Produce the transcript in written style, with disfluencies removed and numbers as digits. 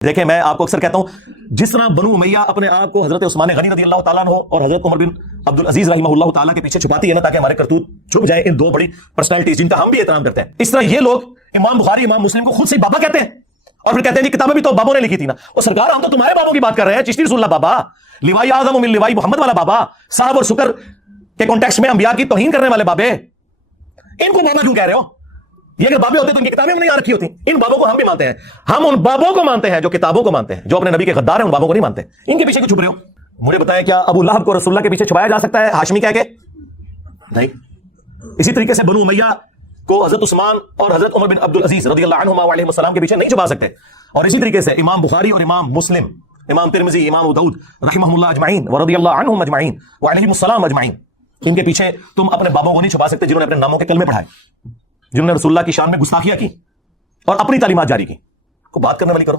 देखें, मैं आपको अक्सर कहता हूं, जिस तरह बनु उमैया अपने आप को हजरत उस्मान गनी रज़ी अल्लाह ताला अन्हु और हजरत उमर बिन अब्दुल अजीज रहमहुल्लाह ताला के पीछे छुपाती है ना, ताकि हमारे करतूत छुप जाए इन दो बड़ी पर्सनालिटीज जिनका हम भी एहतराम करते हैं, इस तरह ये लोग इमाम बुखारी इमाम मुस्लिम को खुद से बाबा कहते हैं और फिर कहते हैं किताबें भी तो बाबों ने लिखी थी ना। और सरकार, हम तो तुम्हारे बाबों की बात कर रहे हैं, चिश्ती रसूलुल्लाह बाबा, लिवाई आज़म मिन लिवाई मोहम्मद वाला बाबा, साहब और शुक्र के कॉन्टेक्स्ट में अंबिया की तौहीन करने वाले बाबे, इनको बाबा क्यों कह रहे हो? ये अगर बाबे होते तो इनकी किताबें नहीं आ रखी होती। इन बाबों को हम भी मानते हैं, हम उन बाबों को मानते हैं जो किताबों को मानते हैं, जो अपने नबी के गद्दार हैं, उन बाबों को नहीं मानते। इनके पीछे क्यों छुप रहे हो? मुझे बताएं, क्या अबू लहब को रसूलुल्लाह के पीछे छुपाया जा सकता है हाशमी कह के? नहीं। इसी तरीके से बनु उमैया को हजरत उस्मान और हजरत उमर बिन अब्दुल अजीज रज़ियल्लाहु अन्हुमा व अलैहिस्सलाम के पीछे नहीं छुपा सकते। और इसी तरीके से इमाम बुखारी और इमाम मुस्लिम, इमाम तिरमिज़ी, इमाम अबू दाऊद रहमहुल्लाह अजमाइन व रज़ियल्लाहु अन्हुम अजमाइन व अलैहिमुस्सलाम अजमाइन, इनके पीछे तुम अपने बाबों को नहीं छुपा सकते जिन्होंने अपने नामों के कलमे पढ़ाए, जिन्होंने रसूलुल्लाह की शान में गुस्ताखियां की और अपनी तालीमात जारी की। को बात करने वाली करो।